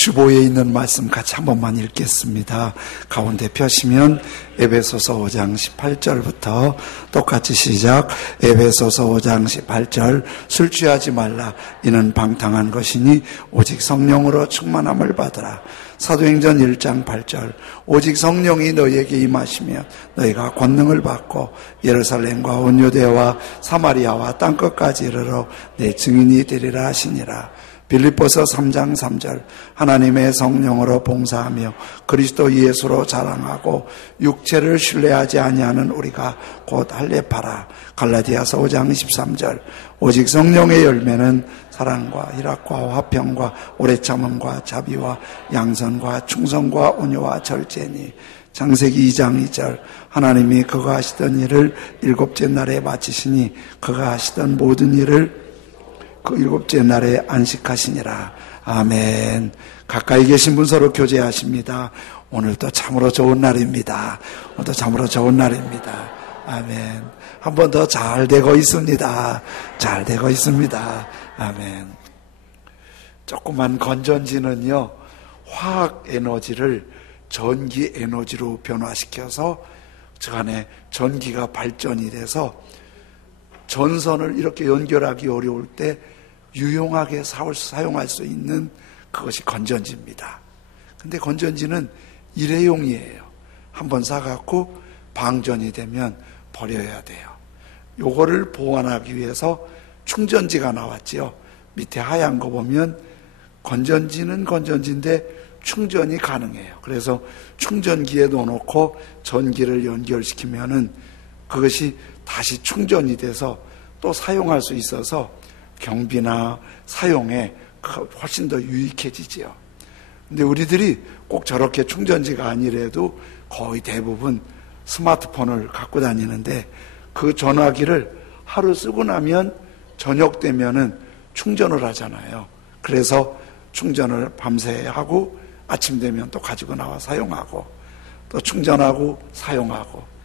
주보에 있는 말씀 같이 한 번만 읽겠습니다. 가운데 펴시면 에베소서 5장 18절부터 똑같이 시작. 에베소서 5장 18절. 술 취하지 말라. 이는 방탕한 것이니 오직 성령으로 충만함을 받으라. 사도행전 1장 8절. 오직 성령이 너희에게 임하시면 너희가 권능을 받고 예루살렘과 온 유대와 사마리아와 땅끝까지 이르러 내 증인이 되리라 하시니라. 빌립보서 3장 3절. 하나님의 성령으로 봉사하며 그리스도 예수로 자랑하고 육체를 신뢰하지 아니하는 우리가 곧 할례파라. 갈라디아서 5장 23절. 오직 성령의 열매는 사랑과 희락과 화평과 오래 참음과 자비와 양선과 충성과 온유와 절제니. 창세기 2장 2절. 하나님이 그가 하시던 일을 일곱째 날에 마치시니 그가 하시던 모든 일을 그 일곱째 날에 안식하시니라. 아멘. 가까이 계신 분 서로 교제하십니다. 오늘도 참으로 좋은 날입니다. 오늘도 참으로 좋은 날입니다. 아멘. 한 번 더 잘 되고 있습니다. 잘 되고 있습니다. 아멘. 조그만 건전지는요, 화학 에너지를 전기 에너지로 변화시켜서 저 안에 전기가 발전이 돼서 전선을 이렇게 연결하기 어려울 때 유용하게 사용할 수 있는 그것이 건전지입니다. 근데 건전지는 일회용이에요. 한번 사갖고 방전이 되면 버려야 돼요. 요거를 보완하기 위해서 충전지가 나왔지요. 밑에 하얀 거 보면 건전지는 건전지인데 충전이 가능해요. 그래서 충전기에 넣어놓고 전기를 연결시키면은 그것이 다시 충전이 돼서 또 사용할 수 있어서 경비나 사용에 훨씬 더 유익해지죠. 근데 우리들이 꼭 저렇게 충전지가 아니래도 거의 대부분 스마트폰을 갖고 다니는데 그 전화기를 하루 쓰고 나면 저녁 되면은 충전을 하잖아요. 그래서 충전을 밤새 하고 아침 되면 또 가지고 나와 사용하고 또 충전하고 사용하고.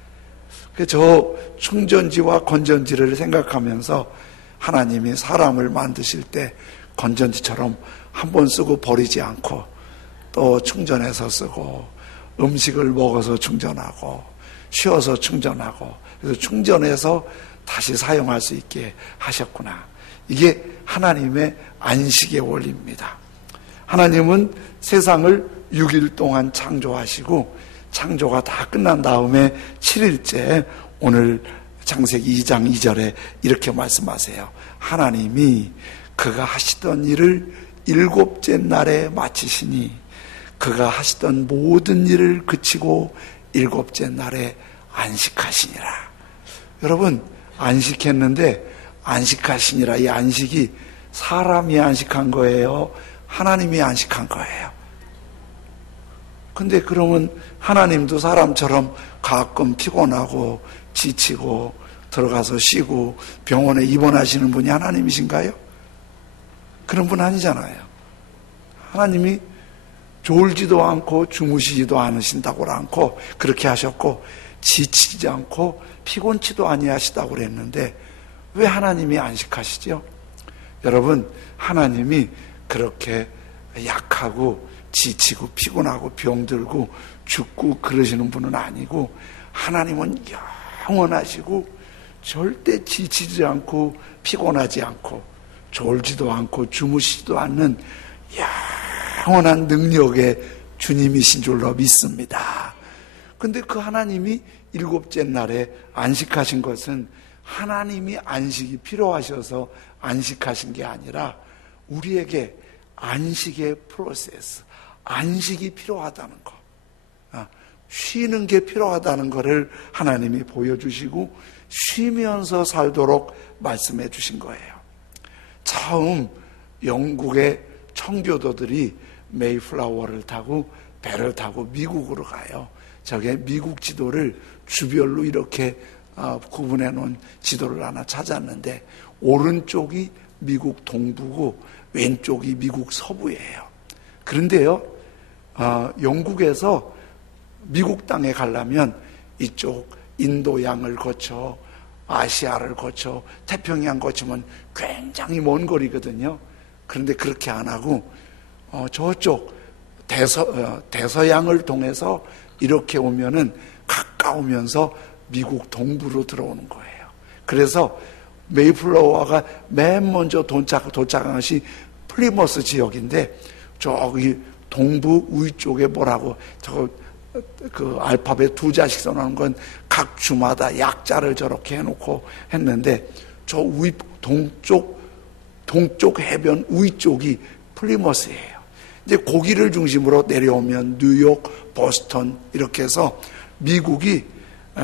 저 충전지와 건전지를 생각하면서 하나님이 사람을 만드실 때 건전지처럼 한 번 쓰고 버리지 않고 또 충전해서 쓰고 음식을 먹어서 충전하고 쉬어서 충전하고 그래서 충전해서 다시 사용할 수 있게 하셨구나. 이게 하나님의 안식의 원리입니다. 하나님은 세상을 6일 동안 창조하시고 창조가 다 끝난 다음에 7일째 오늘 창세기 2장 2절에 이렇게 말씀하세요. 하나님이 그가 하시던 일을 일곱째 날에 마치시니 그가 하시던 모든 일을 그치고 일곱째 날에 안식하시니라. 여러분, 안식했는데 안식하시니라. 이 안식이 사람이 안식한 거예요? 하나님이 안식한 거예요? 근데 그러면 하나님도 사람처럼 가끔 피곤하고 지치고 들어가서 쉬고 병원에 입원하시는 분이 하나님이신가요? 그런 분 아니잖아요. 하나님이 졸지도 않고 주무시지도 않으신다고 않고 그렇게 하셨고 지치지 않고 피곤치도 아니하시다고 그랬는데 왜 하나님이 안식하시죠? 여러분, 하나님이 그렇게 약하고 지치고 피곤하고 병들고 죽고 그러시는 분은 아니고 하나님은 영원하시고 절대 지치지 않고 피곤하지 않고 졸지도 않고 주무시지도 않는 영원한 능력의 주님이신 줄로 믿습니다. 근데 그 하나님이 일곱째 날에 안식하신 것은 하나님이 안식이 필요하셔서 안식하신 게 아니라 우리에게 안식의 프로세스, 안식이 필요하다는 거, 쉬는 게 필요하다는 것을 하나님이 보여주시고 쉬면서 살도록 말씀해 주신 거예요. 처음 영국의 청교도들이 메이플라워를 타고 배를 타고 미국으로 가요. 저게 미국 지도를 주별로 이렇게 구분해 놓은 지도를 하나 찾았는데 오른쪽이 미국 동부고 왼쪽이 미국 서부예요. 그런데요, 영국에서 미국 땅에 가려면 이쪽 인도양을 거쳐 아시아를 거쳐 태평양 거치면 굉장히 먼 거리거든요. 그런데 그렇게 안 하고 저쪽 대서양을 통해서 이렇게 오면은 가까우면서 미국 동부로 들어오는 거예요. 그래서 메이플라워가 맨 먼저 도착한 것이 플리머스 지역인데, 저기 동부 위쪽에 뭐라고 그 알파벳 2자씩 써놓은 건 각 주마다 약자를 저렇게 해놓고 했는데, 저 동쪽 해변 위쪽이 플리머스예요. 이제 거기를 중심으로 내려오면 뉴욕, 보스턴 이렇게 해서 미국이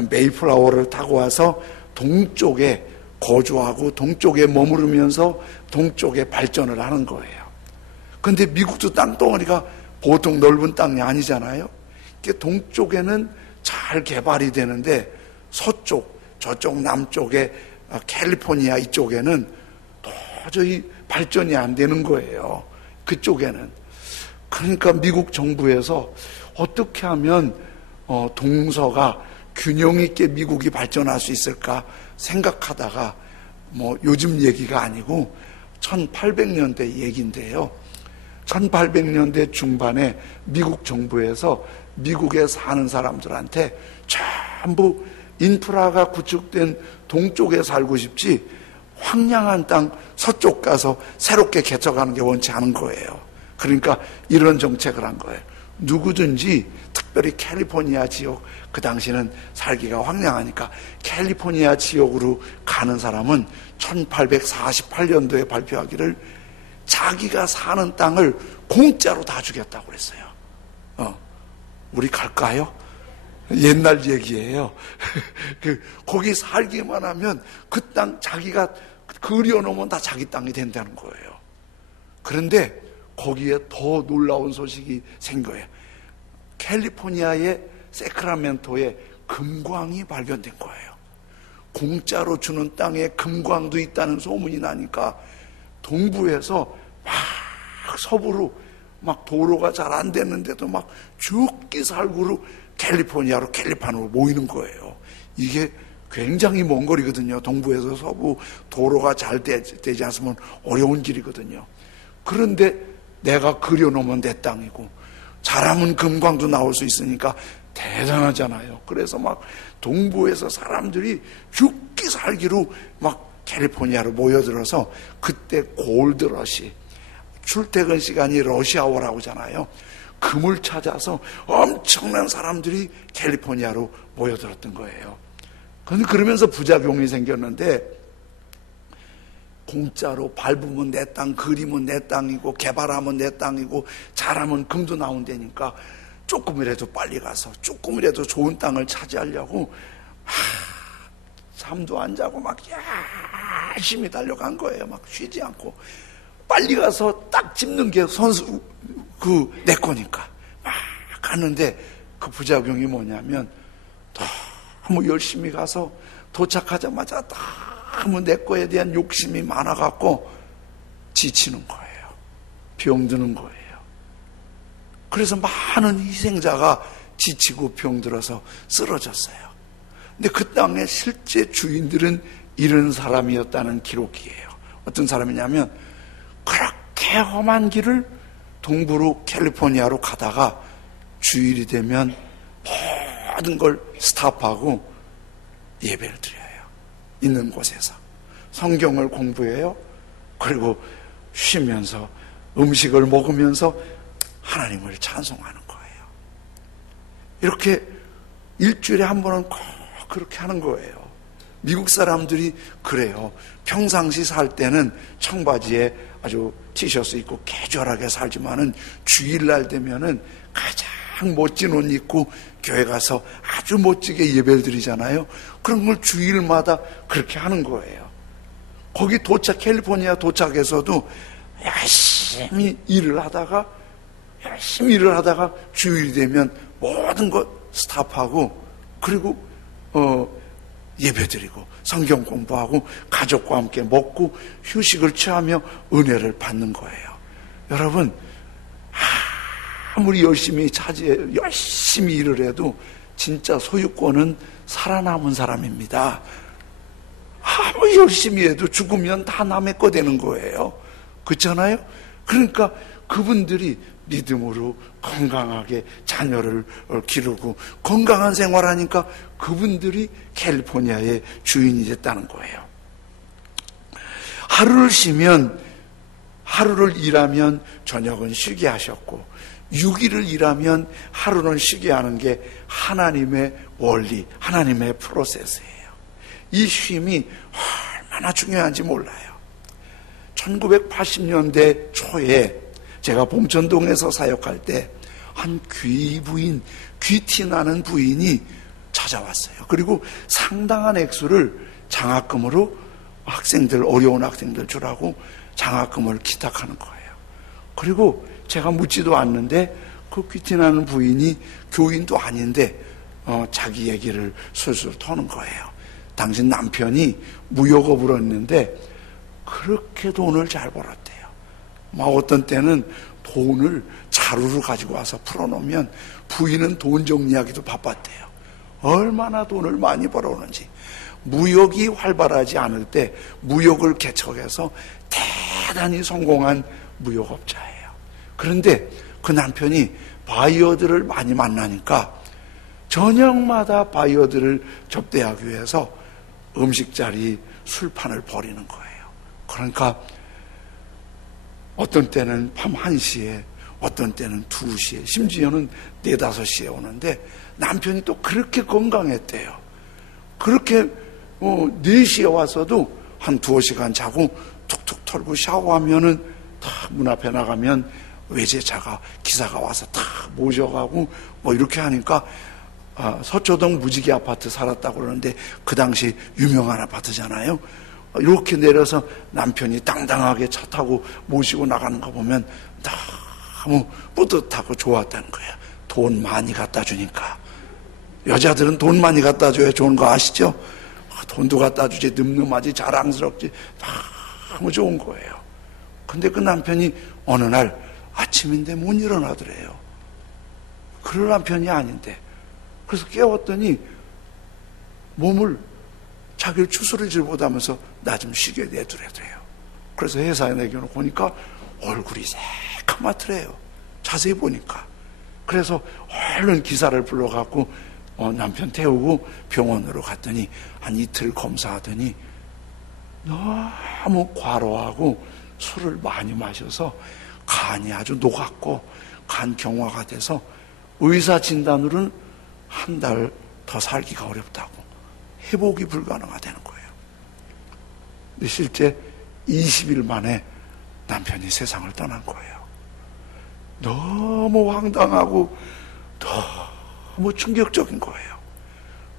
메이플라워를 타고 와서 동쪽에 거주하고 동쪽에 머무르면서 동쪽에 발전을 하는 거예요. 그런데 미국도 땅덩어리가 보통 넓은 땅이 아니잖아요. 동쪽에는 잘 개발이 되는데 서쪽, 저쪽 남쪽에 캘리포니아 이쪽에는 도저히 발전이 안 되는 거예요. 그쪽에는. 그러니까 미국 정부에서 어떻게 하면 동서가 균형 있게 미국이 발전할 수 있을까 생각하다가, 뭐 요즘 얘기가 아니고 1800년대 얘기인데요. 1800년대 중반에 미국 정부에서 미국에 사는 사람들한테 전부 인프라가 구축된 동쪽에 살고 싶지 황량한 땅 서쪽 가서 새롭게 개척하는 게 원치 않은 거예요. 그러니까 이런 정책을 한 거예요. 누구든지, 특별히 캘리포니아 지역, 그 당시는 살기가 황량하니까 캘리포니아 지역으로 가는 사람은 1848년도에 발표하기를 자기가 사는 땅을 공짜로 다 주겠다고 그랬어요. 우리 갈까요? 옛날 얘기예요. 거기 살기만 하면 그 땅 자기가 그려놓으면 다 자기 땅이 된다는 거예요. 그런데 거기에 더 놀라운 소식이 생겨요. 캘리포니아의 세크라멘토에 금광이 발견된 거예요. 공짜로 주는 땅에 금광도 있다는 소문이 나니까 동부에서 막 서부로 막 도로가 잘 안 됐는데도 막 죽기 살구로 캘리포니아로 캘리판으로 모이는 거예요. 이게 굉장히 먼 거리거든요. 동부에서 서부 도로가 잘 되지 않으면 어려운 길이거든요. 그런데 내가 그려놓으면 내 땅이고 잘하면 금광도 나올 수 있으니까 대단하잖아요. 그래서 막 동부에서 사람들이 죽기 살기로 막 캘리포니아로 모여들어서, 그때 골드러시, 출퇴근 시간이 러시아워라고 하잖아요. 금을 찾아서 엄청난 사람들이 캘리포니아로 모여들었던 거예요. 그런데 그러면서 부작용이 생겼는데, 공짜로 밟으면 내 땅, 그리면 내 땅이고 개발하면 내 땅이고 잘하면 금도 나온다니까 조금이라도 빨리 가서 조금이라도 좋은 땅을 차지하려고 잠도 안 자고 막 열심히 달려간 거예요. 막 쉬지 않고 빨리 가서 딱 짚는 게 선수 내 거니까 막 가는데, 그 부작용이 뭐냐면 너무 열심히 가서 도착하자마자 너무 내 거에 대한 욕심이 많아갖고 지치는 거예요. 병드는 거예요. 그래서 많은 희생자가 지치고 병들어서 쓰러졌어요. 근데 그 땅의 실제 주인들은 이런 사람이었다는 기록이에요. 어떤 사람이냐면, 그렇게 험한 길을 동부로 캘리포니아로 가다가 주일이 되면 모든 걸 스탑하고 예배를 드려요. 있는 곳에서 성경을 공부해요. 그리고 쉬면서 음식을 먹으면서 하나님을 찬송하는 거예요. 이렇게 일주일에 한 번은 꼭 그렇게 하는 거예요. 미국 사람들이 그래요. 평상시 살 때는 청바지에 아주 티셔츠 입고 캐주얼하게 살지만은 주일날 되면은 가장 멋진 옷 입고 교회 가서 아주 멋지게 예배를 드리잖아요. 그런 걸 주일마다 그렇게 하는 거예요. 거기 캘리포니아 도착해서도 열심히 일을 하다가 주일이 되면 모든 것 스탑하고, 그리고 예배드리고 성경 공부하고 가족과 함께 먹고 휴식을 취하며 은혜를 받는 거예요. 여러분, 아무리 열심히 일을 해도 진짜 소유권은 살아남은 사람입니다. 아무리 열심히 해도 죽으면 다 남의 거 되는 거예요. 그렇잖아요? 그러니까 그분들이 믿음으로 건강하게 자녀를 기르고 건강한 생활하니까 그분들이 캘리포니아의 주인이 됐다는 거예요. 하루를 쉬면, 하루를 일하면 저녁은 쉬게 하셨고 6일을 일하면 하루는 쉬게 하는 게 하나님의 원리, 하나님의 프로세스예요. 이 쉼이 얼마나 중요한지 몰라요. 1980년대 초에 제가 봉천동에서 사역할 때 한 귀부인, 귀티 나는 부인이 찾아왔어요. 그리고 상당한 액수를 장학금으로 학생들, 어려운 학생들 주라고 장학금을 기탁하는 거예요. 그리고 제가 묻지도 않는데 그 귀티 나는 부인이 교인도 아닌데 자기 얘기를 술술 터는 거예요. 당신 남편이 무역업으로 했는데 그렇게 돈을 잘 벌었대요. 막 어떤 때는 돈을 자루로 가지고 와서 풀어놓으면 부인은 돈 정리하기도 바빴대요. 얼마나 돈을 많이 벌어오는지. 무역이 활발하지 않을 때 무역을 개척해서 대단히 성공한 무역업자예요. 그런데 그 남편이 바이어들을 많이 만나니까 저녁마다 바이어들을 접대하기 위해서 음식자리, 술판을 벌이는 거예요. 그러니까 어떤 때는 밤 1시에, 어떤 때는 2시에, 심지어는 4, 5시에 오는데 남편이 또 그렇게 건강했대요. 그렇게 4시에 와서도 한 2시간 자고 툭툭 털고 샤워하면은 딱 문 앞에 나가면 외제차가, 기사가 와서 딱 모셔가고 뭐 이렇게 하니까 서초동 무지개 아파트 살았다고 그러는데 그 당시 유명한 아파트잖아요. 이렇게 내려서 남편이 당당하게 차 타고 모시고 나가는 거 보면 너무 뿌듯하고 좋았다는 거예요. 돈 많이 갖다 주니까. 여자들은 돈 많이 갖다 줘야 좋은 거 아시죠? 돈도 갖다 주지, 늠름하지, 자랑스럽지, 너무 좋은 거예요. 근데 그 남편이 어느 날 아침인데 못 일어나더래요. 그럴 남편이 아닌데. 그래서 깨웠더니 몸을 자기를 추스리질 못하면서 나 좀 쉬게 내두래요. 그래서 회사에 내겨놓고 보니까 얼굴이 새카맣더래요. 자세히 보니까. 그래서 얼른 기사를 불러갖고 남편 태우고 병원으로 갔더니 한 이틀 검사하더니 너무 과로하고 술을 많이 마셔서 간이 아주 녹았고 간 경화가 돼서 의사 진단으로는 한 달 더 살기가 어렵다고, 회복이 불가능하다는 거예요. 근데 실제 20일 만에 남편이 세상을 떠난 거예요. 너무 황당하고 너무 충격적인 거예요.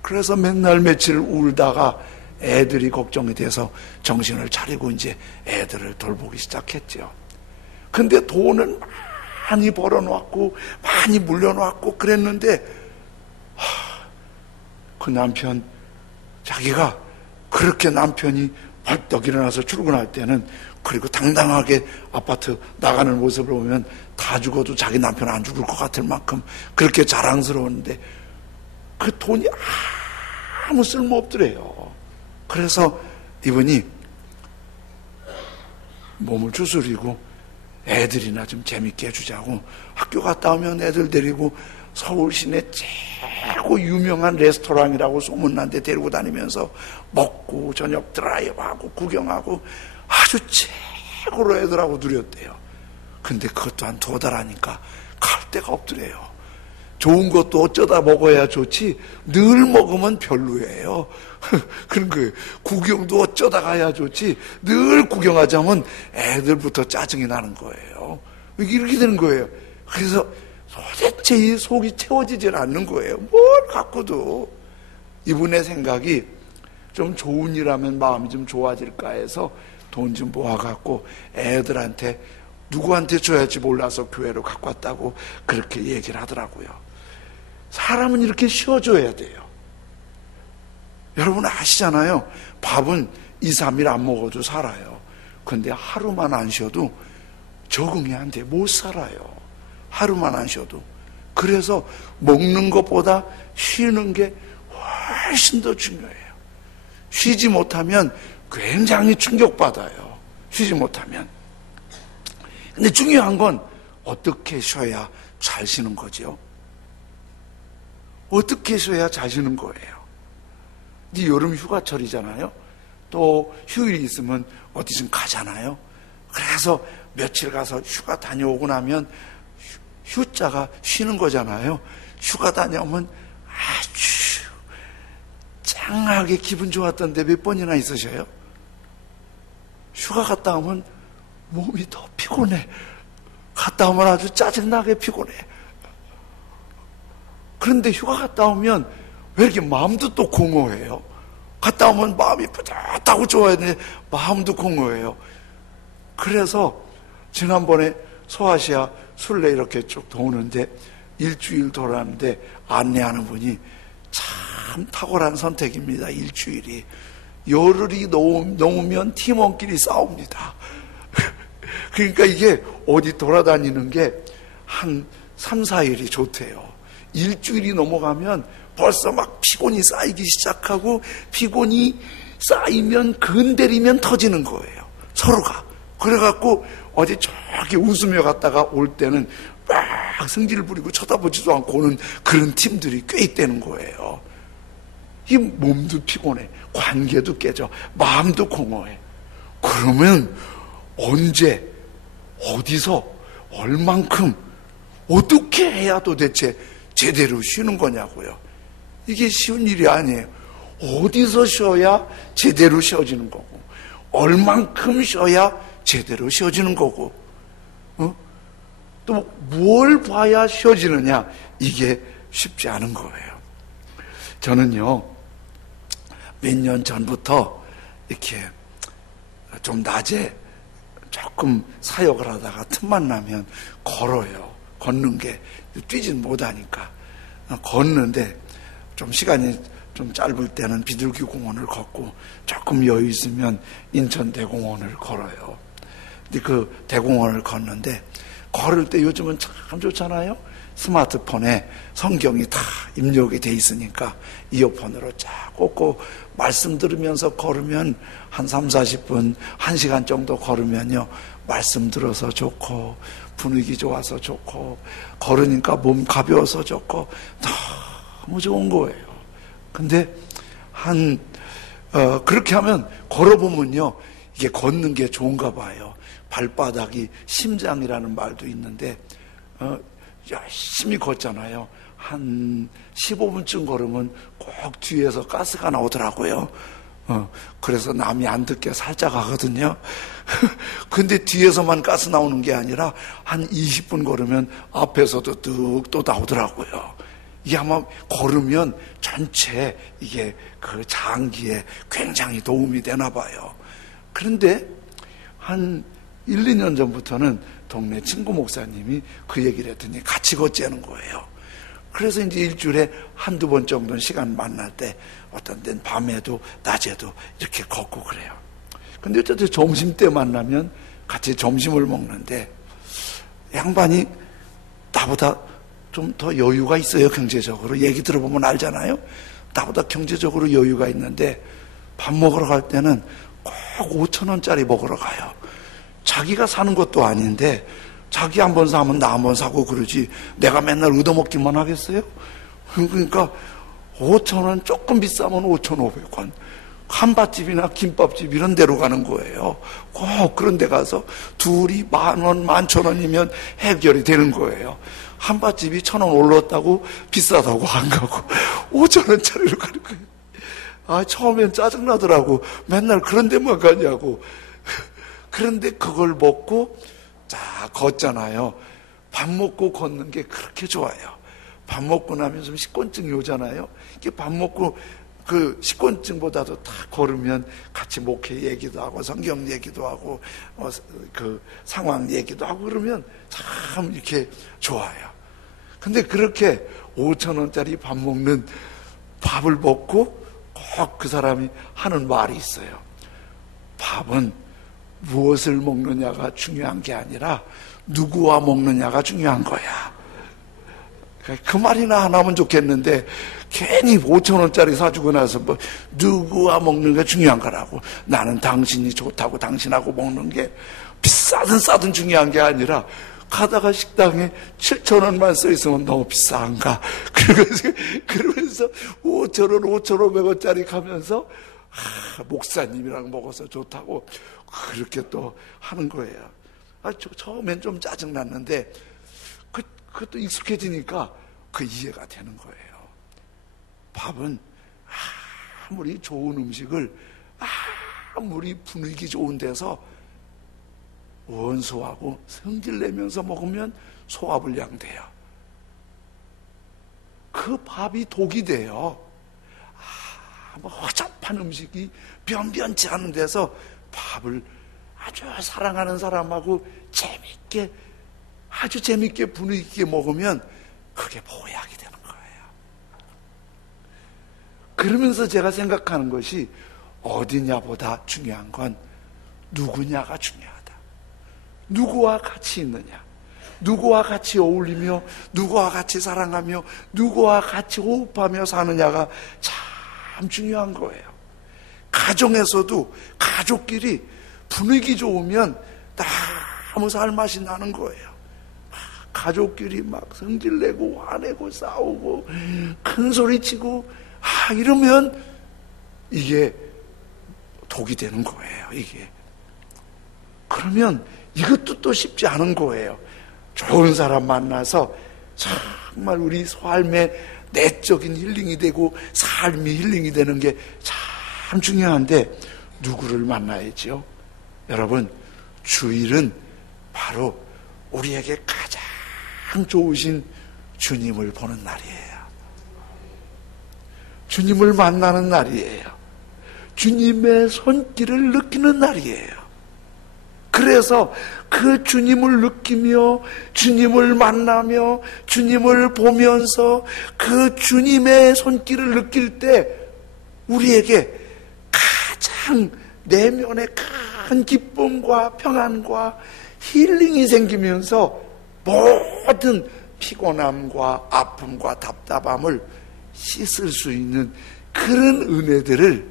그래서 맨날 며칠 울다가 애들이 걱정이 돼서 정신을 차리고 이제 애들을 돌보기 시작했죠. 근데 돈은 많이 벌어놓았고 많이 물려놓았고 그랬는데 그 남편, 자기가 그렇게 남편이 벌떡 일어나서 출근할 때는, 그리고 당당하게 아파트 나가는 모습을 보면 다 죽어도 자기 남편 안 죽을 것 같을 만큼 그렇게 자랑스러웠는데 그 돈이 아무 쓸모 없더래요. 그래서 이분이 몸을 추스리고 애들이나 좀 재밌게 해주자고 학교 갔다 오면 애들 데리고 서울 시내 최고 유명한 레스토랑이라고 소문난 데 데리고 다니면서 먹고 저녁 드라이브하고 구경하고 아주 최고로 애들하고 누렸대요. 근데 그것도 한 2달 하니까 갈 데가 없더래요. 좋은 것도 어쩌다 먹어야 좋지 늘 먹으면 별로예요. 그런 거예요. 구경도 어쩌다 가야 좋지 늘 구경하자면 애들부터 짜증이 나는 거예요. 이렇게 되는 거예요. 그래서 도대체 이 속이 채워지질 않는 거예요. 뭘 갖고도. 이분의 생각이 좀 좋은 일 하면 마음이 좀 좋아질까 해서 돈 좀 모아갖고 애들한테 누구한테 줘야지 몰라서 교회로 갖고 왔다고 그렇게 얘기를 하더라고요. 사람은 이렇게 쉬어줘야 돼요. 여러분 아시잖아요. 밥은 2, 3일 안 먹어도 살아요. 근데 하루만 안 쉬어도 적응이 안 돼. 못 살아요. 하루만 안 쉬어도. 그래서 먹는 것보다 쉬는 게 훨씬 더 중요해요. 쉬지 못하면 굉장히 충격받아요. 쉬지 못하면. 근데 중요한 건 어떻게 쉬어야 잘 쉬는 거죠? 어떻게 쉬어야 잘 쉬는 거예요? 이 여름 휴가철이잖아요. 또 휴일이 있으면 어디 좀 가잖아요. 그래서 며칠 가서 휴가 다녀오고 나면 휴자가 쉬는 거잖아요. 휴가 다녀오면 아주 짱하게 기분 좋았던데 몇 번이나 있으셔요? 휴가 갔다 오면 몸이 더 피곤해. 갔다 오면 아주 짜증나게 피곤해. 그런데 휴가 갔다 오면 왜 이렇게 마음도 또 공허해요? 갔다 오면 마음이 뿌듯하고 좋아야 되는데 마음도 공허해요. 그래서 지난번에 소아시아 순례 이렇게 쭉 도는데 일주일 돌았는데 안내하는 분이 참 탁월한 선택입니다. 일주일이. 열흘이 넘으면 팀원끼리 싸웁니다. 그러니까 이게 어디 돌아다니는 게 한 3, 4일이 좋대요. 일주일이 넘어가면 벌써 막 피곤이 쌓이기 시작하고 피곤이 쌓이면 건드리면 터지는 거예요. 서로가. 그래갖고 어디 저기 웃으며 갔다가 올 때는 막 성질 부리고 쳐다보지도 않고 오는 그런 팀들이 꽤 있다는 거예요. 이 몸도 피곤해. 관계도 깨져. 마음도 공허해. 그러면 언제, 어디서, 얼만큼, 어떻게 해야 도대체 제대로 쉬는 거냐고요. 이게 쉬운 일이 아니에요. 어디서 쉬어야 제대로 쉬어지는 거고, 얼만큼 쉬어야 제대로 쉬어지는 거고, 또 뭘 봐야 쉬어지느냐, 이게 쉽지 않은 거예요. 저는요, 몇 년 전부터 이렇게 좀 낮에 조금 사역을 하다가 틈만 나면 걸어요. 걷는 게 뛰진 못하니까 걷는데 좀 시간이 좀 짧을 때는 비둘기 공원을 걷고 조금 여유 있으면 인천대공원을 걸어요. 근데 그 대공원을 걷는데 걸을 때 요즘은 참 좋잖아요. 스마트폰에 성경이 다 입력이 돼 있으니까 이어폰으로 쫙 꽂고 말씀 들으면서 걸으면 한 3, 40분, 1시간 정도 걸으면요. 말씀 들어서 좋고 분위기 좋아서 좋고 걸으니까 몸 가벼워서 좋고 너무 좋은 거예요. 근데 그렇게 하면 걸어보면요. 이게 걷는 게 좋은가 봐요. 발바닥이 심장이라는 말도 있는데 열심히 걷잖아요. 한 15분쯤 걸으면 꼭 뒤에서 가스가 나오더라고요. 그래서 남이 안 듣게 살짝 하거든요. 근데 뒤에서만 가스 나오는 게 아니라 한 20분 걸으면 앞에서도 뚝 또 나오더라고요. 이게 아마 걸으면 전체 이게 그 장기에 굉장히 도움이 되나 봐요. 그런데 한 1, 2년 전부터는 동네 친구 목사님이 그 얘기를 했더니 같이 걷자는 거예요. 그래서 이제 일주일에 한두 번 정도는 시간 만날 때 어떤 데는 밤에도 낮에도 이렇게 걷고 그래요. 근데 어쨌든 점심 때 만나면 같이 점심을 먹는데 양반이 나보다 좀 더 여유가 있어요. 경제적으로. 얘기 들어보면 알잖아요. 나보다 경제적으로 여유가 있는데 밥 먹으러 갈 때는 꼭 5,000원짜리 먹으러 가요. 자기가 사는 것도 아닌데 자기 한 번 사면 나 한 번 사고 그러지 내가 맨날 얻어먹기만 하겠어요? 그러니까 5,000원 조금 비싸면 5,500원 한밭집이나 김밥집 이런 데로 가는 거예요. 꼭 그런 데 가서 둘이 10,000원, 11,000원이면 해결이 되는 거예요. 한밭집이 1,000원 올랐다고 비싸다고 안 가고 5,000원짜리로 가는 거예요. 아, 처음엔 짜증나더라고. 맨날 그런 데만 가냐고. 그런데 그걸 먹고 자 걷잖아요. 밥 먹고 걷는 게 그렇게 좋아요. 밥 먹고 나면 좀 식곤증이 오잖아요. 이게 밥 먹고 그 식곤증보다도 다 걸으면 같이 목회 얘기도 하고 성경 얘기도 하고 그 상황 얘기도 하고 그러면 참 이렇게 좋아요. 근데 그렇게 5,000원짜리 밥 먹는 밥을 먹고 꼭 그 사람이 하는 말이 있어요. 밥은 무엇을 먹느냐가 중요한 게 아니라 누구와 먹느냐가 중요한 거야. 그 말이나 하나 하면 좋겠는데 괜히 5,000원짜리 사주고 나서 뭐 누구와 먹는 게 중요한 거라고. 나는 당신이 좋다고 당신하고 먹는 게 비싸든 싸든 중요한 게 아니라 가다가 식당에 7,000원만 써 있으면 너무 비싼가? 그러면서 5,500원짜리 가면서 목사님이랑 먹어서 좋다고 그렇게 또 하는 거예요. 처음엔 좀 짜증났는데 그것도 익숙해지니까 그 이해가 되는 거예요. 밥은 아무리 좋은 음식을 아무리 분위기 좋은 데서 원소하고 성질내면서 먹으면 소화불량돼요. 그 밥이 독이 돼요. 허접한 음식이 변변치 않은 데서 밥을 아주 사랑하는 사람하고 아주 재밌게 분위기 있게 먹으면 그게 보약이 되는 거예요. 그러면서 제가 생각하는 것이 어디냐보다 중요한 건 누구냐가 중요하다. 누구와 같이 있느냐, 누구와 같이 어울리며 누구와 같이 사랑하며 누구와 같이 호흡하며 사느냐가 참 중요한 거예요. 가정에서도 가족끼리 분위기 좋으면 너무 살맛이 나는 거예요. 가족끼리 막 성질내고 화내고 싸우고 큰 소리치고 이러면 이게 독이 되는 거예요. 이게 그러면 이것도 또 쉽지 않은 거예요. 좋은 사람 만나서 정말 우리 삶의 내적인 힐링이 되고 삶이 힐링이 되는 게 참 중요한데 누구를 만나야죠? 여러분, 주일은 바로 우리에게 가장 좋으신 주님을 보는 날이에요. 주님을 만나는 날이에요. 주님의 손길을 느끼는 날이에요. 그래서 그 주님을 느끼며 주님을 만나며 주님을 보면서 그 주님의 손길을 느낄 때 우리에게 가장 내면에 큰 기쁨과 평안과 힐링이 생기면서 모든 피곤함과 아픔과 답답함을 씻을 수 있는 그런 은혜들을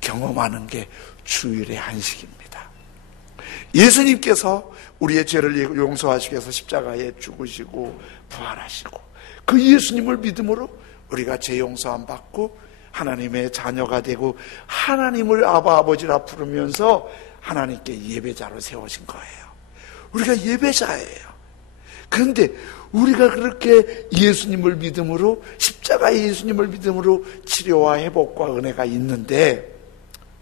경험하는 게 주일의 안식입니다. 예수님께서 우리의 죄를 용서하시기 위해서 십자가에 죽으시고 부활하시고 그 예수님을 믿음으로 우리가 죄 용서함 받고 하나님의 자녀가 되고 하나님을 아버지라 부르면서 하나님께 예배자로 세우신 거예요. 우리가 예배자예요. 그런데 우리가 그렇게 예수님을 믿음으로 십자가의 예수님을 믿음으로 치료와 회복과 은혜가 있는데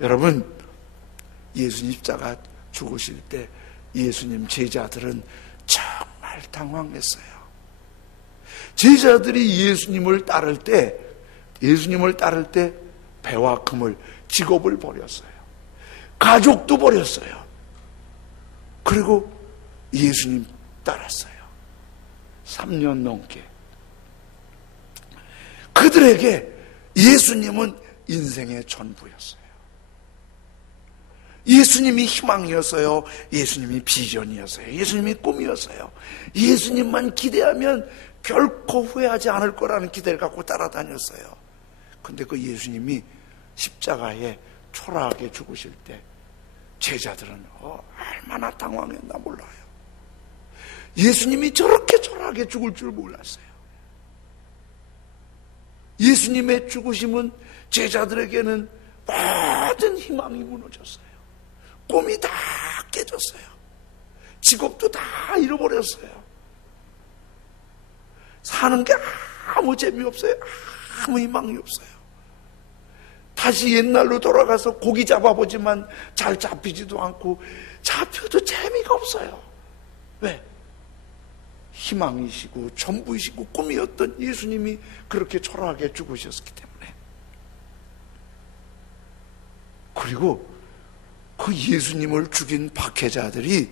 여러분, 예수님 십자가 죽으실 때 예수님 제자들은 정말 당황했어요. 제자들이 예수님을 따를 때 배와 금을, 직업을 버렸어요. 가족도 버렸어요. 그리고 예수님 따랐어요. 3년 넘게. 그들에게 예수님은 인생의 전부였어요. 예수님이 희망이었어요. 예수님이 비전이었어요. 예수님이 꿈이었어요. 예수님만 기대하면 결코 후회하지 않을 거라는 기대를 갖고 따라다녔어요. 근데 그 예수님이 십자가에 초라하게 죽으실 때 제자들은 얼마나 당황했나 몰라요. 예수님이 저렇게 초라하게 죽을 줄 몰랐어요. 예수님의 죽으심은 제자들에게는 모든 희망이 무너졌어요. 꿈이 다 깨졌어요. 직업도 다 잃어버렸어요. 사는 게 아무 재미없어요. 아무 희망이 없어요. 다시 옛날로 돌아가서 고기 잡아보지만 잘 잡히지도 않고 잡혀도 재미가 없어요. 왜? 희망이시고 전부이시고 꿈이었던 예수님이 그렇게 초라하게 죽으셨기 때문에. 그리고 그 예수님을 죽인 박해자들이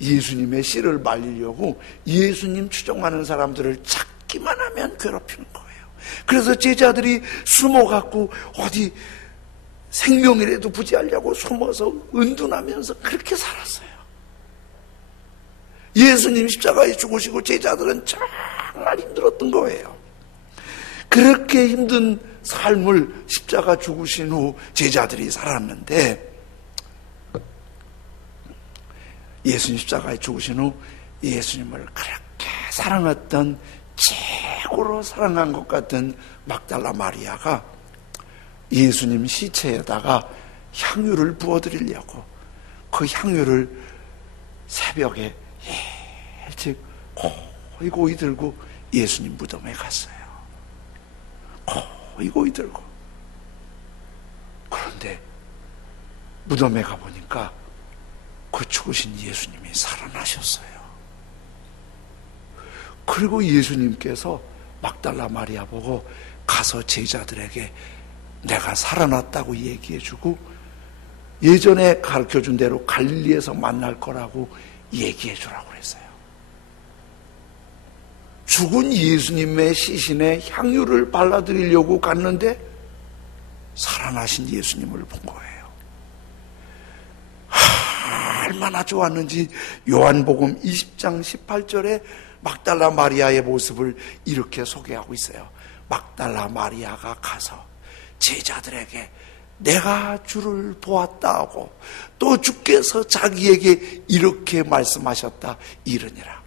예수님의 씨를 말리려고 예수님 추종하는 사람들을 찾기만 하면 괴롭히는 거예요. 그래서 제자들이 숨어갖고 어디 생명이라도 부지하려고 숨어서 은둔하면서 그렇게 살았어요. 예수님 십자가에 죽으시고 제자들은 정말 힘들었던 거예요. 그렇게 힘든 삶을 십자가 죽으신 후 제자들이 살았는데 예수님 십자가에 죽으신 후 예수님을 그렇게 사랑했던, 최고로 사랑한 것 같은 막달라 마리아가 예수님 시체에다가 향유를 부어드리려고 그 향유를 새벽에 일찍 고이 들고 예수님 무덤에 갔어요. 고이 들고. 그런데 무덤에 가보니까 그 죽으신 예수님이 살아나셨어요. 그리고 예수님께서 막달라 마리아 보고 가서 제자들에게 내가 살아났다고 얘기해주고 예전에 가르쳐준 대로 갈릴리에서 만날 거라고 얘기해주라고 그랬어요. 죽은 예수님의 시신에 향유를 발라드리려고 갔는데 살아나신 예수님을 본 거예요. 얼마나 좋았는지 요한복음 20장 18절에 막달라 마리아의 모습을 이렇게 소개하고 있어요. 막달라 마리아가 가서 제자들에게 내가 주를 보았다고 또 주께서 자기에게 이렇게 말씀하셨다 이르니라.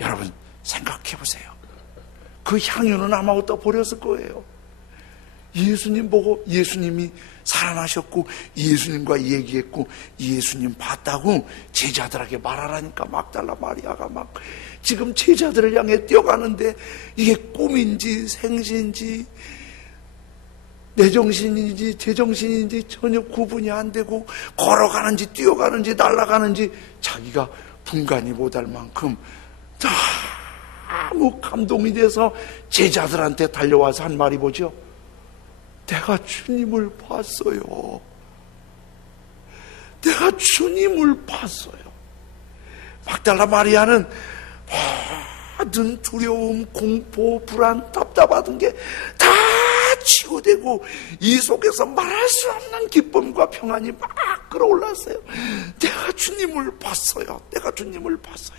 여러분 생각해 보세요. 그 향유는 아마 어디다 버렸을 거예요. 예수님 보고 예수님이 살아나셨고 예수님과 얘기했고 예수님 봤다고 제자들에게 말하라니까 막달라 마리아가 막 지금 제자들을 향해 뛰어가는데 이게 꿈인지 생시인지 내 정신인지 제정신인지 전혀 구분이 안 되고 걸어가는지 뛰어가는지 날아가는지 자기가 분간이 못할 만큼 너무 감동이 돼서 제자들한테 달려와서 한 말이 뭐죠? 내가 주님을 봤어요. 내가 주님을 봤어요. 막달라 마리아는 모든 두려움, 공포, 불안, 답답하던 게 다 치유되고 이 속에서 말할 수 없는 기쁨과 평안이 막 끌어올랐어요. 내가 주님을 봤어요. 내가 주님을 봤어요.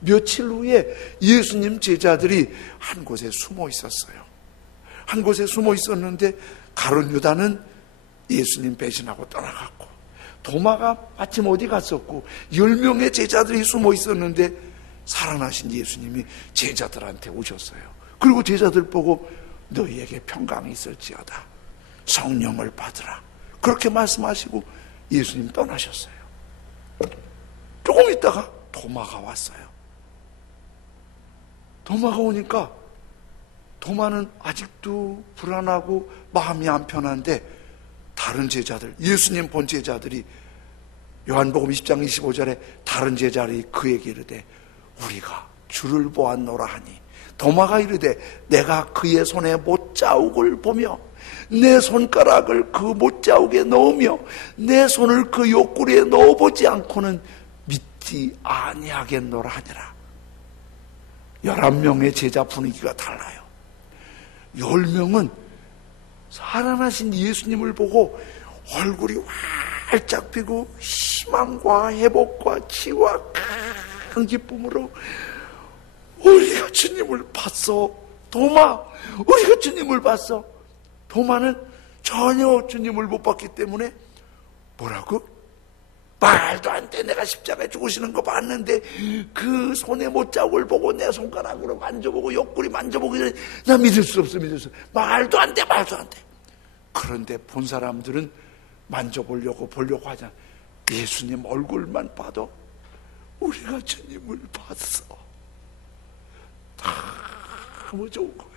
며칠 후에 예수님 제자들이 한 곳에 숨어 있었어요. 한 곳에 숨어 있었는데 가룟 유다는 예수님 배신하고 떠나갔고 도마가 마침 어디 갔었고 10명의 제자들이 숨어 있었는데 살아나신 예수님이 제자들한테 오셨어요. 그리고 제자들 보고 너희에게 평강이 있을지어다. 성령을 받으라. 그렇게 말씀하시고 예수님 떠나셨어요. 조금 있다가 도마가 왔어요. 도마가 오니까 도마는 아직도 불안하고 마음이 안 편한데 다른 제자들, 예수님 본 제자들이 요한복음 20장 25절에 다른 제자들이 그에게 이르되 우리가 주를 보았노라 하니 도마가 이르되 내가 그의 손에 못자국을 보며 내 손가락을 그 못자국에 넣으며 내 손을 그 옆구리에 넣어보지 않고는 믿지 아니하겠노라 하니라. 11명의 제자 분위기가 달라요. 10명은 살아나신 예수님을 보고 얼굴이 활짝 피고 희망과 회복과 치유와 큰 기쁨으로 우리가 주님을 봤어. 도마, 우리가 주님을 봤어. 도마는 전혀 주님을 못 봤기 때문에 뭐라고? 말도 안 돼. 내가 십자가에 죽으시는 거 봤는데 그 손에 못자국을 보고 내 손가락으로 만져보고 옆구리 만져보고 나 믿을 수 없어. 믿을 수 없어. 말도 안 돼. 말도 안 돼. 그런데 본 사람들은 만져보려고 보려고 하잖아. 예수님 얼굴만 봐도 우리가 주님을 봤어. 너무 좋은 거예요.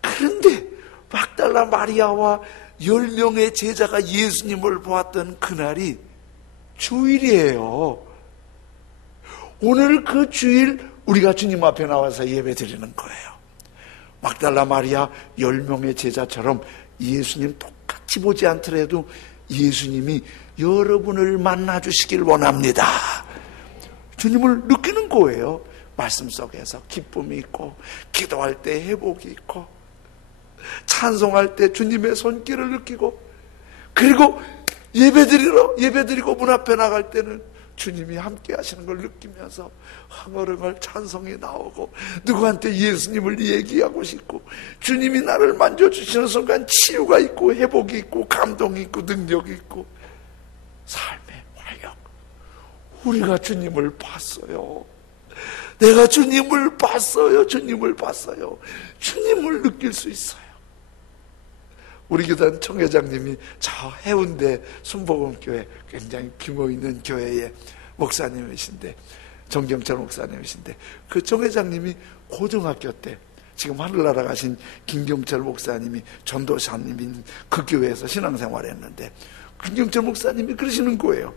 그런데 막달라 마리아와 10명의 제자가 예수님을 보았던 그날이 주일이에요. 오늘 그 주일 우리가 주님 앞에 나와서 예배 드리는 거예요. 막달라 마리아 10명의 제자처럼 예수님 똑같이 보지 않더라도 예수님이 여러분을 만나주시길 원합니다. 주님을 느끼는 거예요. 말씀 속에서 기쁨이 있고 기도할 때 회복이 있고 찬송할 때 주님의 손길을 느끼고 그리고 예배드리고 문 앞에 나갈 때는 주님이 함께 하시는 걸 느끼면서 흥얼흥얼 찬송이 나오고 누구한테 예수님을 얘기하고 싶고 주님이 나를 만져주시는 순간 치유가 있고 회복이 있고 감동이 있고 능력이 있고 삶의 활력 우리가 주님을 봤어요. 내가 주님을 봤어요. 주님을 봤어요. 주님을 느낄 수 있어요. 우리 교단 총회장님이 저 해운대 순복음교회, 굉장히 규모 있는 교회의 목사님이신데, 정경철 목사님이신데, 그 총회장님이 고등학교 때 지금 하늘나라 가신 김경철 목사님이 전도사님인 그 교회에서 신앙생활을 했는데, 김경철 목사님이 그러시는 거예요.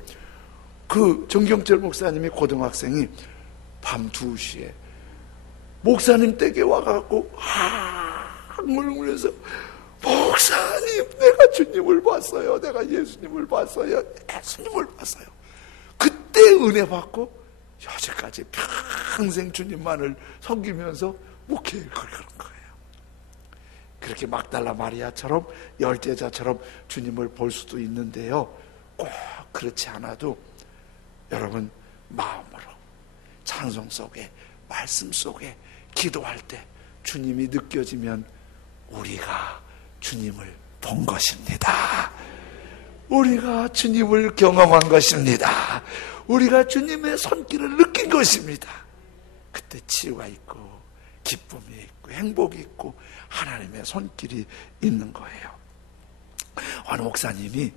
그 정경철 목사님이 고등학생이 밤 2시에 목사님 댁에 와갖고 항을 울면서, 목사님, 내가 주님을 봤어요. 내가 예수님을 봤어요. 예수님을 봤어요. 그때 은혜 받고 여지까지 평생 주님만을 섬기면서 목회를 그런 거예요. 그렇게 막달라 마리아처럼 열제자처럼 주님을 볼 수도 있는데요, 꼭 그렇지 않아도 여러분 마음으로 찬송 속에, 말씀 속에 기도할 때 주님이 느껴지면 우리가 주님을 본 것입니다. 우리가 주님을 경험한 것입니다. 우리가 주님의 손길을 느낀 것입니다. 그때 치유가 있고 기쁨이 있고 행복이 있고 하나님의 손길이 있는 거예요. 어느 목사님이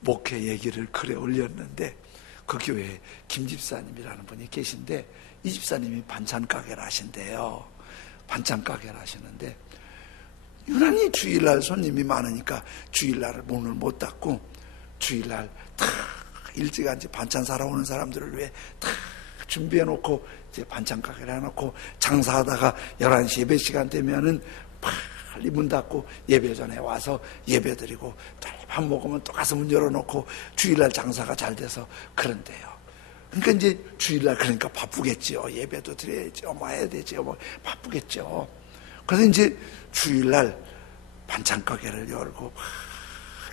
목회 얘기를 글에 올렸는데, 그 교회에 김 집사님이라는 분이 계신데, 이 집사님이 반찬 가게를 하신대요. 반찬 가게를 하시는데 유난히 주일날 손님이 많으니까 주일날 문을 못 닫고 주일날 다 일찌감치 반찬 사러 오는 사람들을 위해 다 준비해 놓고 이제 반찬 가게를 해놓고 장사하다가 11시 예배 시간 되면은 빨리 문 닫고 예배 전에 와서 예배 드리고 밥 먹으면 또 가서 문 열어놓고 주일날 장사가 잘 돼서 그런데요. 그러니까 이제 주일날 그러니까 바쁘겠지요. 예배도 드려야죠. 뭐 해야 되죠. 뭐 바쁘겠죠. 그래서 이제 주일날 반찬 가게를 열고 막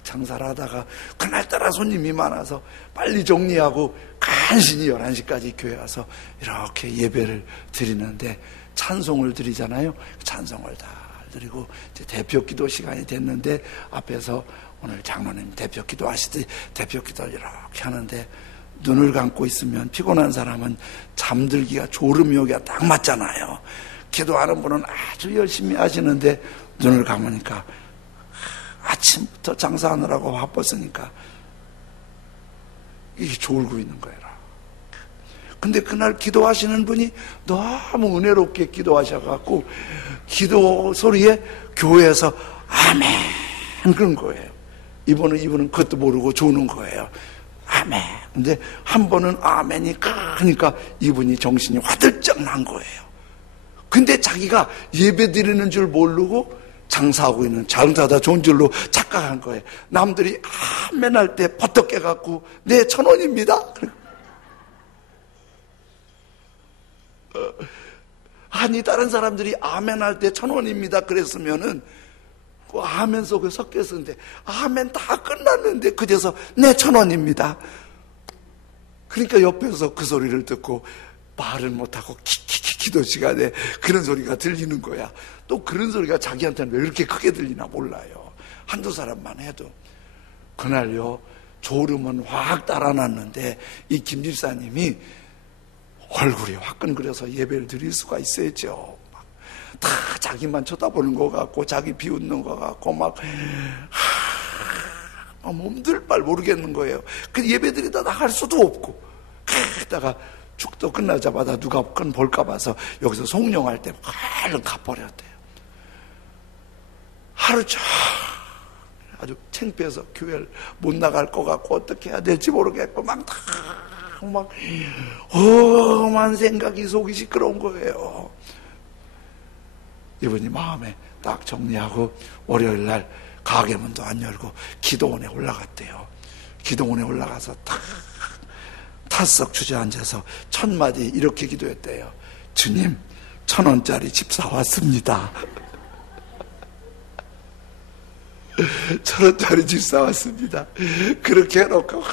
장사를 하다가 그날따라 손님이 많아서 빨리 정리하고 간신히 11시까지 교회 와서 이렇게 예배를 드리는데, 찬송을 드리잖아요. 찬송을 다 드리고 이제 대표 기도 시간이 됐는데, 앞에서 오늘 장로님 대표 기도 하시듯이 대표 기도를 이렇게 하는데, 눈을 감고 있으면 피곤한 사람은 잠들기가 졸음이 오기가 딱 맞잖아요. 기도하는 분은 아주 열심히 하시는데 눈을 감으니까 아침부터 장사하느라고 바빴으니까 이게 졸고 있는 거예요. 근데 그날 기도하시는 분이 너무 은혜롭게 기도하셔갖고 기도 소리에 교회에서 아멘 그런 거예요. 이분은 그것도 모르고 조는 거예요. 아멘. 근데 한 번은 아멘이 크니까 이분이 정신이 화들짝 난 거예요. 근데 자기가 예배 드리는 줄 모르고 장사하고 있는, 장사하다 좋은 줄로 착각한 거예요. 남들이 아멘 할 때 버떡 깨갖고 네 1,000원입니다. 아니 다른 사람들이 아멘 할 때 1,000원입니다 그랬으면은 그 아멘 속에 섞였었는데 아멘 다 끝났는데 그제서 네 1,000원입니다. 그러니까 옆에서 그 소리를 듣고 말을 못하고 기도 시간에 그런 소리가 들리는 거야. 또 그런 소리가 자기한테는 왜 이렇게 크게 들리나 몰라요. 한두 사람만 해도. 그날요 졸음은 확 달아났는데 이 김 집사님이 얼굴이 화끈거려서 예배를 드릴 수가 있어야죠. 다 자기만 쳐다보는 것 같고 자기 비웃는 것 같고 막 몸둘 바를 모르겠는 거예요. 그 예배드리다 나갈 수도 없고 그러다가 축도 끝나자마자 누가 볼까 봐서 여기서 송령할 때 얼른 가버렸대요. 하루 종일 아주 창피해서 교회를 못 나갈 것 같고 어떻게 해야 될지 모르겠고 막 험한 생각이 속이 시끄러운 거예요. 이분이 마음에 딱 정리하고 월요일날 가게문도 안 열고 기도원에 올라갔대요. 기도원에 올라가서 탁 주저앉아서 1,000마디 이렇게 기도했대요. 주님 1,000원짜리 집 사왔습니다. 1,000원짜리 집 사왔습니다. 그렇게 해놓고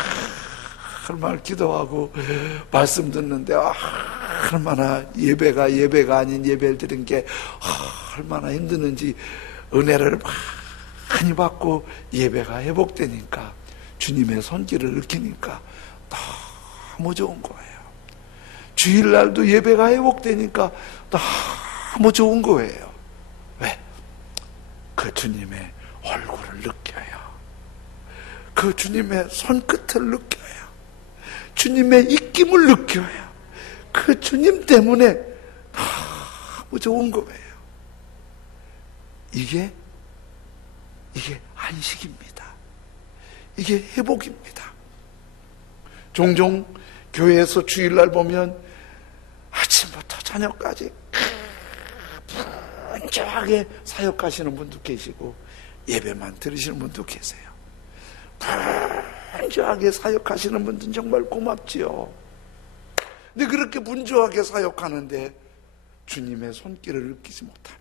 얼마나 기도하고 말씀 듣는데 얼마나 예배가 아닌 예배를 드린 게 얼마나 힘드는지 은혜를 많이 받고 예배가 회복되니까 주님의 손길을 느끼니까 너무 좋은 거예요. 주일날도 예배가 회복되니까 너무 좋은 거예요. 왜? 그 주님의 얼굴을 느껴요. 그 주님의 손끝을 느껴요. 주님의 입김을 느껴요. 그 주님 때문에 너무 좋은 거예요. 이게 안식입니다. 이게 회복입니다. 종종 교회에서 주일날 보면 아침부터 저녁까지 분주하게 사역하시는 분도 계시고 예배만 들으시는 분도 계세요. 분주하게 사역하시는 분들은 정말 고맙지요. 근데 그렇게 분주하게 사역하는데 주님의 손길을 느끼지 못하면,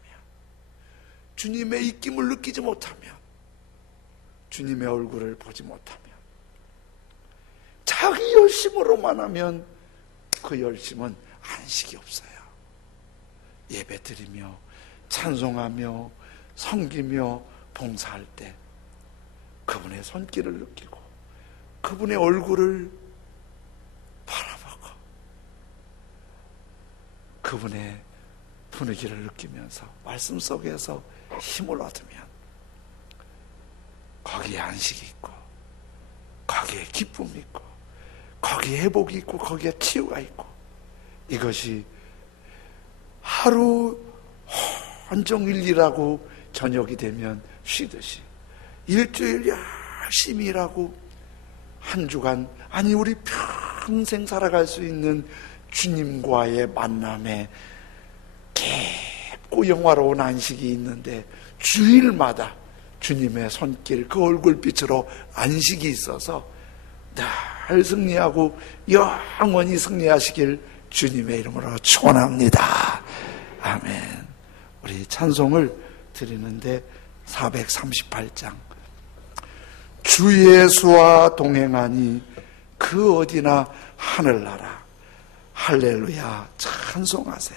주님의 입김을 느끼지 못하면, 주님의 얼굴을 보지 못하면, 자기 열심으로만 하면 그 열심은 안식이 없어요. 예배 드리며 찬송하며 섬기며 봉사할 때 그분의 손길을 느끼고 그분의 얼굴을 바라보고 그분의 분위기를 느끼면서 말씀 속에서 힘을 얻으면 거기에 안식이 있고 거기에 기쁨이 있고 거기에 회복이 있고 거기에 치유가 있고, 이것이 하루 온종일 일하고 저녁이 되면 쉬듯이 일주일 열심히 일하고 한 주간, 아니 우리 평생 살아갈 수 있는 주님과의 만남에 깊고 영화로운 안식이 있는데 주일마다 주님의 손길, 그 얼굴빛으로 안식이 있어서 늘 승리하고 영원히 승리하시길 주님의 이름으로 축원합니다. 아멘. 우리 찬송을 드리는데 438장 주 예수와 동행하니 그 어디나 하늘나라 할렐루야 찬송하세.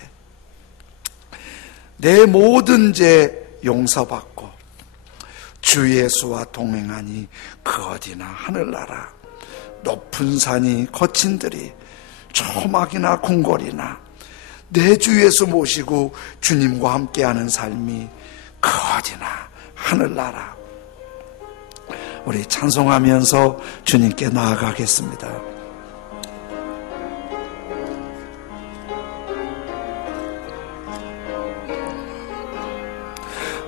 내 모든 죄 용서받고 주 예수와 동행하니 그 어디나 하늘나라. 높은 산이 거친 들이 초막이나 궁궐이나 내 주 예수 모시고 주님과 함께하는 삶이 그 어디나 하늘나라. 우리 찬송하면서 주님께 나아가겠습니다.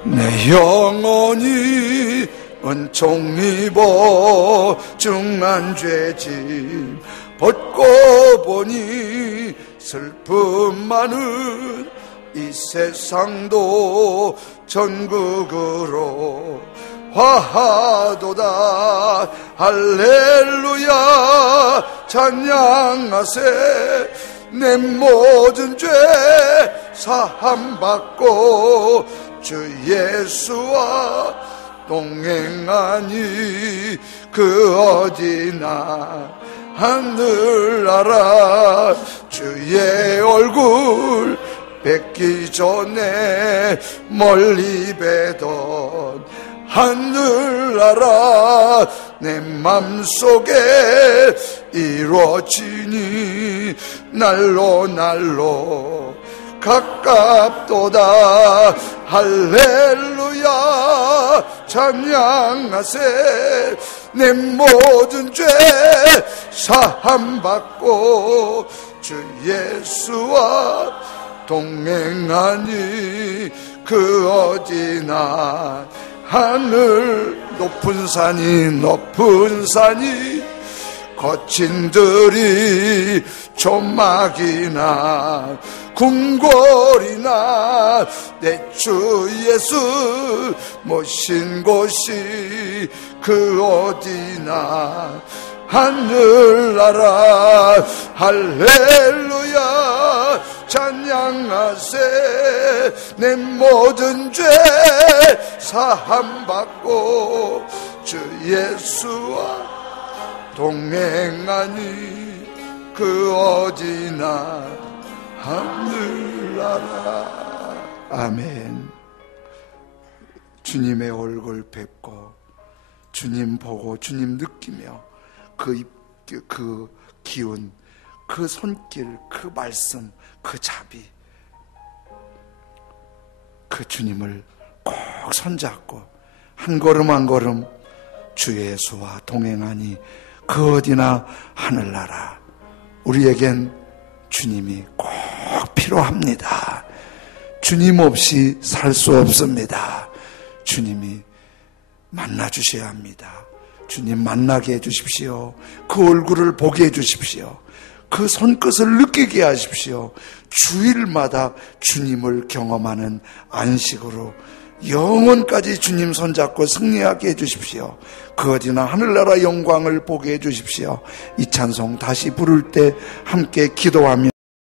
내 영혼이 은총 입어 중한 죄짐 벗고 보니 슬픔 많은 이 세상도 전국으로 화하도다. 할렐루야 찬양하세. 내 모든 죄 사함받고 주 예수와 동행하니 그 어디나 하늘나라. 주의 얼굴 뵙기 전에 멀리 뵈던 하늘나라. 내 맘속에 이루어지니 날로 날로 가깝도다. 할렐루야 찬양하세. 내 모든 죄 사함받고 주 예수와 동행하니 그 어디나 하늘 높은 산이 거친 들이 조막이나 궁궐이나 내 주 예수 모신 곳이 그 어디나 하늘나라. 할렐루야 찬양하세. 내 모든 죄 사함받고 주 예수와 동행하니 그 어디나 하늘나라. 아멘. 주님의 얼굴 뵙고 주님 보고 주님 느끼며 그 기운, 그 손길, 그 말씀, 그 자비, 그 주님을 꼭 손잡고 한 걸음 한 걸음 주 예수와 동행하니 그 어디나 하늘나라. 우리에겐 주님이 꼭 필요합니다. 주님 없이 살 수 없습니다. 주님이 만나 주셔야 합니다. 주님 만나게 해주십시오. 그 얼굴을 보게 해주십시오. 그 손끝을 느끼게 하십시오. 주일마다 주님을 경험하는 안식으로 영원까지 주님 손잡고 승리하게 해주십시오. 그 어디나 하늘나라 영광을 보게 해주십시오. 이 찬송 다시 부를 때 함께 기도하며